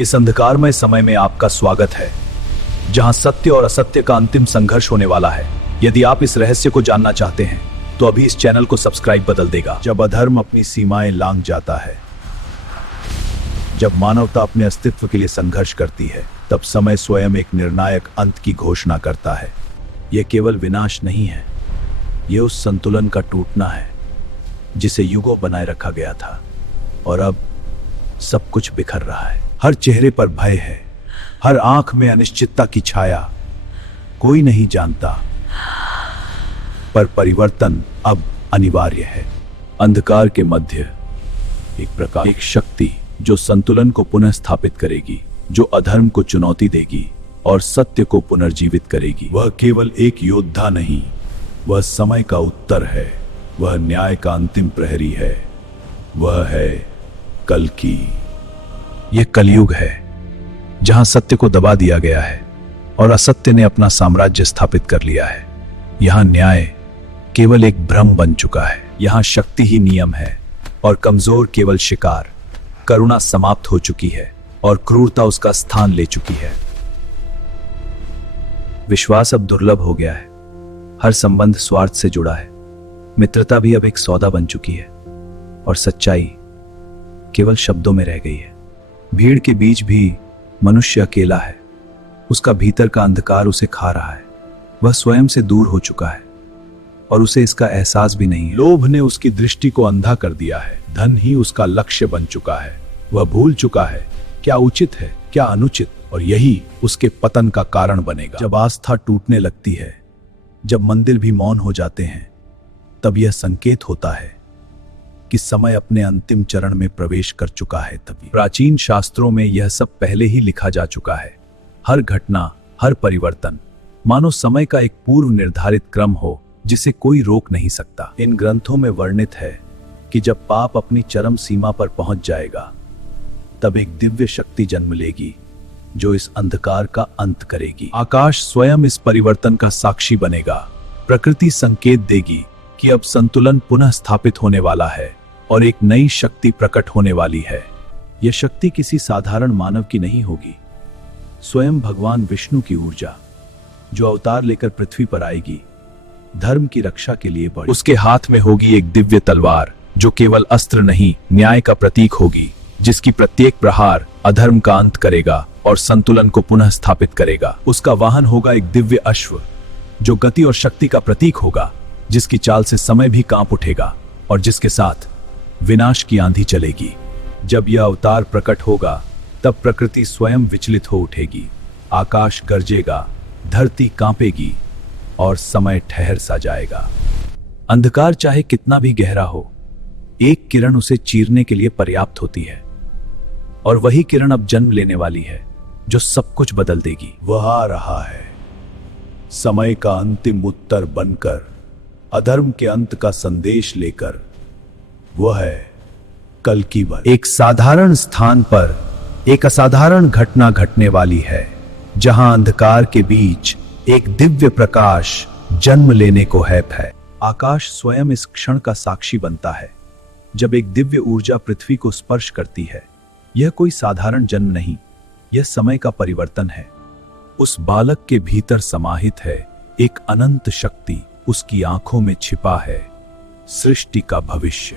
इस अंधकारमय समय में आपका स्वागत है, जहां सत्य और असत्य का अंतिम संघर्ष होने वाला है। यदि आप इस रहस्य को जानना चाहते हैं तो अभी इस चैनल को सब्सक्राइब बदल देगा। जब अधर्म अपनी सीमाएं लांघ जाता है, जब मानवता अपने अस्तित्व के लिए संघर्ष करती है, तब समय स्वयं एक निर्णायक अंत की घोषणा करता है। यह केवल विनाश नहीं है, यह उस संतुलन का टूटना है जिसे युगों बनाए रखा गया था, और अब सब कुछ बिखर रहा है। हर चेहरे पर भय है, हर आंख में अनिश्चितता की छाया। कोई नहीं जानता, पर परिवर्तन अब अनिवार्य है। अंधकार के मध्य एक शक्ति जो संतुलन को पुनः स्थापित करेगी, जो अधर्म को चुनौती देगी और सत्य को पुनर्जीवित करेगी। वह केवल एक योद्धा नहीं, वह समय का उत्तर है, वह न्याय का अंतिम प्रहरी है, वह है कल्कि। यह कलयुग है जहां सत्य को दबा दिया गया है और असत्य ने अपना साम्राज्य स्थापित कर लिया है। यहां न्याय केवल एक भ्रम बन चुका है, यहां शक्ति ही नियम है और कमजोर केवल शिकार। करुणा समाप्त हो चुकी है और क्रूरता उसका स्थान ले चुकी है। विश्वास अब दुर्लभ हो गया है, हर संबंध स्वार्थ से जुड़ा है। मित्रता भी अब एक सौदा बन चुकी है और सच्चाई केवल शब्दों में रह गई है। भीड़ के बीच भी मनुष्य अकेला है, उसका भीतर का अंधकार उसे खा रहा है। वह स्वयं से दूर हो चुका है और उसे इसका एहसास भी नहीं है। लोभ ने उसकी दृष्टि को अंधा कर दिया है, धन ही उसका लक्ष्य बन चुका है। वह भूल चुका है क्या उचित है, क्या अनुचित, और यही उसके पतन का कारण बनेगा। जब आस्था टूटने लगती है, जब मंदिर भी मौन हो जाते हैं, तब यह संकेत होता है कि समय अपने अंतिम चरण में प्रवेश कर चुका है। तभी प्राचीन शास्त्रों में यह सब पहले ही लिखा जा चुका है। हर घटना, हर परिवर्तन मानो समय का एक पूर्व निर्धारित क्रम हो जिसे कोई रोक नहीं सकता। इन ग्रंथों में वर्णित है कि जब पाप अपनी चरम सीमा पर पहुंच जाएगा, तब एक दिव्य शक्ति जन्म लेगी जो इस अंधकार का अंत करेगी। आकाश स्वयं इस परिवर्तन का साक्षी बनेगा। प्रकृति संकेत देगी कि अब संतुलन पुनः स्थापित होने वाला है और एक नई शक्ति प्रकट होने वाली है। यह शक्ति किसी साधारण मानव की नहीं होगी, स्वयं भगवान विष्णु की ऊर्जा जो अवतार लेकर पृथ्वी पर आएगी, धर्म की रक्षा के लिए बढ़ी। उसके हाथ में होगी एक दिव्य तलवार जो केवल अस्त्र नहीं, न्याय का प्रतीक होगी, जिसकी प्रत्येक प्रहार अधर्म का अंत करेगा और संतुलन को पुनः स्थापित करेगा। उसका वाहन होगा एक दिव्य अश्व जो गति और शक्ति का प्रतीक होगा, जिसकी चाल से समय भी कांप उठेगा और जिसके साथ विनाश की आंधी चलेगी। जब यह अवतार प्रकट होगा, तब प्रकृति स्वयं विचलित हो उठेगी, आकाश गरजेगा, धरती कांपेगी और समय ठहर सा जाएगा। अंधकार चाहे कितना भी गहरा हो, एक किरण उसे चीरने के लिए पर्याप्त होती है, और वही किरण अब जन्म लेने वाली है जो सब कुछ बदल देगी। वह आ रहा है, समय का अंतिम उत्तर बनकर, अधर्म के अंत का संदेश लेकर। वह है कल्कि। एक साधारण स्थान पर एक असाधारण घटना घटने वाली है, जहां अंधकार के बीच एक दिव्य प्रकाश जन्म लेने को है। आकाश स्वयं इस क्षण का साक्षी बनता है जब एक दिव्य ऊर्जा पृथ्वी को स्पर्श करती है। यह कोई साधारण जन्म नहीं, यह समय का परिवर्तन है। उस बालक के भीतर समाहित है एक अनंत शक्ति, उसकी आंखों में छिपा है सृष्टि का भविष्य।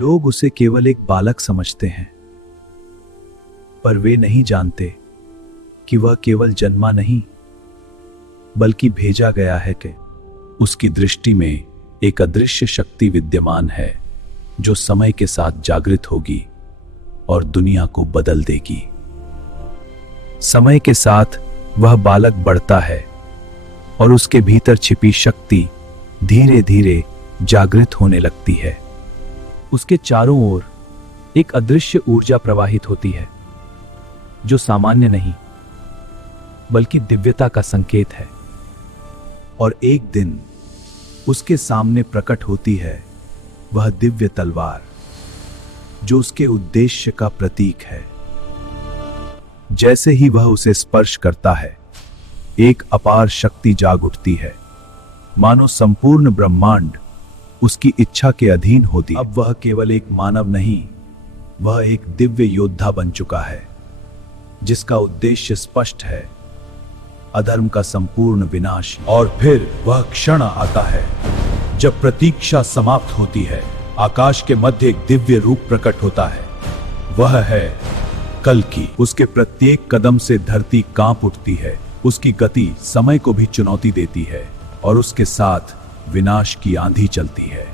लोग उसे केवल एक बालक समझते हैं, पर वे नहीं जानते कि वह केवल जन्मा नहीं, बल्कि भेजा गया है। कि उसकी दृष्टि में एक अदृश्य शक्ति विद्यमान है जो समय के साथ जागृत होगी और दुनिया को बदल देगी। समय के साथ वह बालक बढ़ता है और उसके भीतर छिपी शक्ति धीरे धीरे जागृत होने लगती है। उसके चारों ओर एक अदृश्य ऊर्जा प्रवाहित होती है जो सामान्य नहीं, बल्कि दिव्यता का संकेत है। और एक दिन उसके सामने प्रकट होती है वह दिव्य तलवार जो उसके उद्देश्य का प्रतीक है। जैसे ही वह उसे स्पर्श करता है, एक अपार शक्ति जाग उठती है, मानो संपूर्ण ब्रह्मांड उसकी इच्छा के अधीन होती। अब वह केवल एक मानव नहीं, वह एक दिव्य योद्धा बन चुका है जिसका उद्देश्य स्पष्ट है, अधर्म का संपूर्ण विनाश। और फिर वह क्षण आता है जब प्रतीक्षा समाप्त होती है। आकाश के मध्य एक दिव्य रूप प्रकट होता है। वह है कल्कि। उसके प्रत्येक कदम से धरती कांप उठती है। उसकी गति समय को भी चुनौती देती है और उसके साथ विनाश की आंधी चलती है।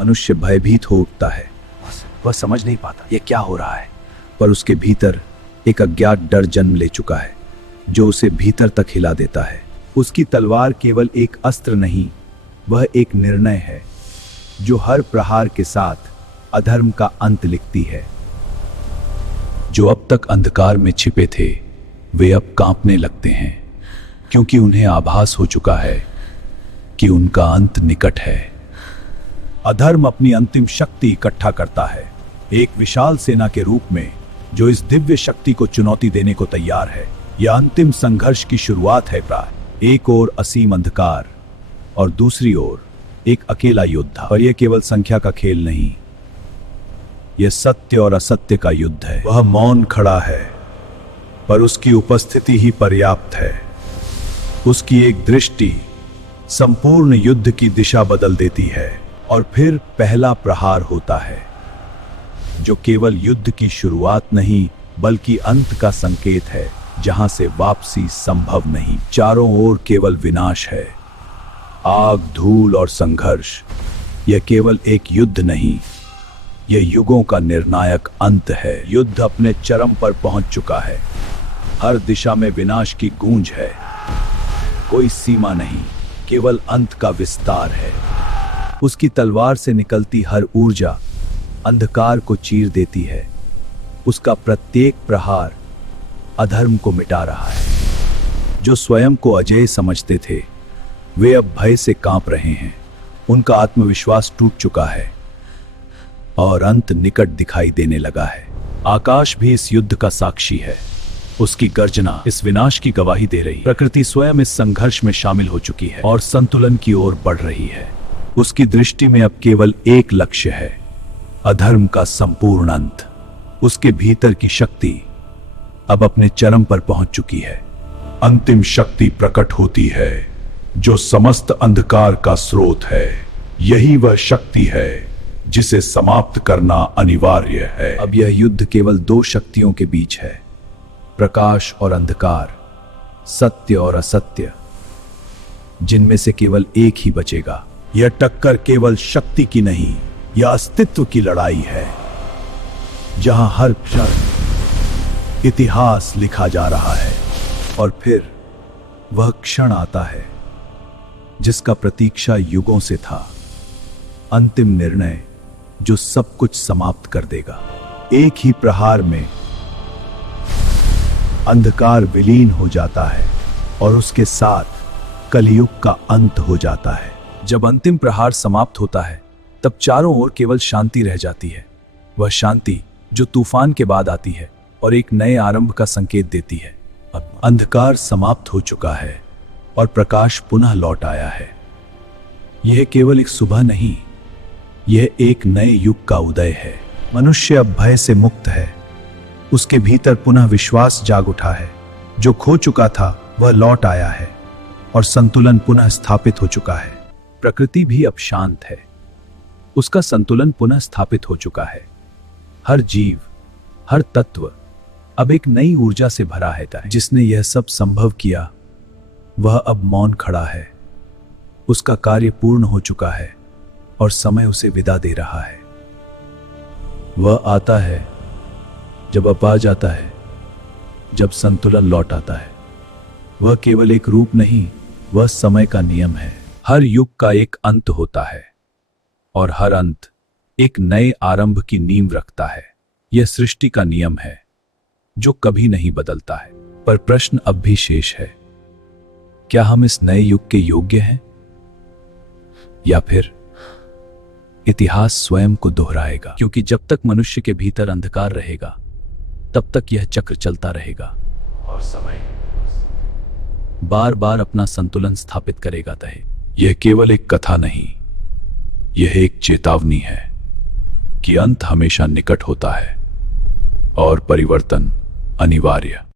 मनुष्य भयभीत हो उठता है। वह समझ नहीं पाता यह क्या हो रहा है, पर उसके भीतर एक अज्ञात डर जन्म ले चुका है जो उसे भीतर तक हिला देता है। उसकी तलवार केवल एक अस्त्र नहीं, वह एक निर्णय है जो हर प्रहार के साथ अधर्म का अंत लिखती है। जो अब तक अंधकार में छिपे थे वे अब कांपने लगते हैं, क्योंकि उन्हें आभास हो चुका है कि उनका अंत निकट है। अधर्म अपनी अंतिम शक्ति इकट्ठा करता है, एक विशाल सेना के रूप में जो इस दिव्य शक्ति को चुनौती देने को तैयार है। यह अंतिम संघर्ष की शुरुआत है। प्राय एक ओर असीम अंधकार और दूसरी ओर एक अकेला योद्धा। और यह केवल संख्या का खेल नहीं, यह सत्य और असत्य का युद्ध है। वह मौन खड़ा है, पर उसकी उपस्थिति ही पर्याप्त है। उसकी एक दृष्टि संपूर्ण युद्ध की दिशा बदल देती है। और फिर पहला प्रहार होता है जो केवल युद्ध की शुरुआत नहीं बल्कि अंत का संकेत है, जहां से वापसी संभव नहीं। चारों ओर केवल विनाश है, आग, धूल और संघर्ष। यह केवल एक युद्ध नहीं, यह युगों का निर्णायक अंत है। युद्ध अपने चरम पर पहुंच चुका है। हर दिशा में विनाश की गूंज है। कोई सीमा नहीं, केवल अंत का विस्तार है। उसकी तलवार से निकलती हर ऊर्जा अंधकार को चीर देती है। उसका प्रत्येक प्रहार अधर्म को मिटा रहा है। जो स्वयं को अजेय समझते थे वे अब भय से कांप रहे हैं। उनका आत्मविश्वास टूट चुका है और अंत निकट दिखाई देने लगा है। आकाश भी इस युद्ध का साक्षी है। उसकी गर्जना इस विनाश की गवाही दे रही है। प्रकृति स्वयं इस संघर्ष में शामिल हो चुकी है और संतुलन की ओर बढ़ रही है। उसकी दृष्टि में अब केवल एक लक्ष्य है, अधर्म का संपूर्ण अंत। उसके भीतर की शक्ति अब अपने चरम पर पहुंच चुकी है। अंतिम शक्ति प्रकट होती है जो समस्त अंधकार का स्रोत है। यही वह शक्ति है जिसे समाप्त करना अनिवार्य है। अब यह युद्ध केवल दो शक्तियों के बीच है, प्रकाश और अंधकार, सत्य और असत्य, जिनमें से केवल एक ही बचेगा। यह टक्कर केवल शक्ति की नहीं, यह अस्तित्व की लड़ाई है, जहां हर क्षण इतिहास लिखा जा रहा है। और फिर वह क्षण आता है जिसका प्रतीक्षा युगों से था, अंतिम निर्णय जो सब कुछ समाप्त कर देगा। एक ही प्रहार में अंधकार विलीन हो जाता है और उसके साथ कलयुग का अंत हो जाता है। जब अंतिम प्रहार समाप्त होता है तब चारों ओर केवल शांति रह जाती है। वह शांति जो तूफान के बाद आती है और एक नए आरंभ का संकेत देती है। अब अंधकार समाप्त हो चुका है और प्रकाश पुनः लौट आया है। यह केवल एक सुबह नहीं, यह एक नए युग का उदय है। मनुष्य अब भय से मुक्त है। उसके भीतर पुनः विश्वास जाग उठा है। जो खो चुका था वह लौट आया है और संतुलन पुनः स्थापित हो चुका है। प्रकृति भी अब शांत है। उसका संतुलन पुनः स्थापित हो चुका है। हर जीव, हर तत्व अब एक नई ऊर्जा से भरा है। जिसने यह सब संभव किया वह अब मौन खड़ा है। उसका कार्य पूर्ण हो चुका है और समय उसे विदा दे रहा है। वह आता है जब अपाज आता है, जब संतुलन लौट आता है। वह केवल एक रूप नहीं, वह समय का नियम है। हर युग का एक अंत होता है और हर अंत एक नए आरंभ की नींव रखता है। यह सृष्टि का नियम है जो कभी नहीं बदलता है। पर प्रश्न अब भी शेष है, क्या हम इस नए युग के योग्य हैं, या फिर इतिहास स्वयं को दोहराएगा? क्योंकि जब तक मनुष्य के भीतर अंधकार रहेगा तब तक यह चक्र चलता रहेगा और समय बार बार अपना संतुलन स्थापित करेगा। यह केवल एक कथा नहीं, यह एक चेतावनी है। कि अंत हमेशा निकट होता है और परिवर्तन अनिवार्य।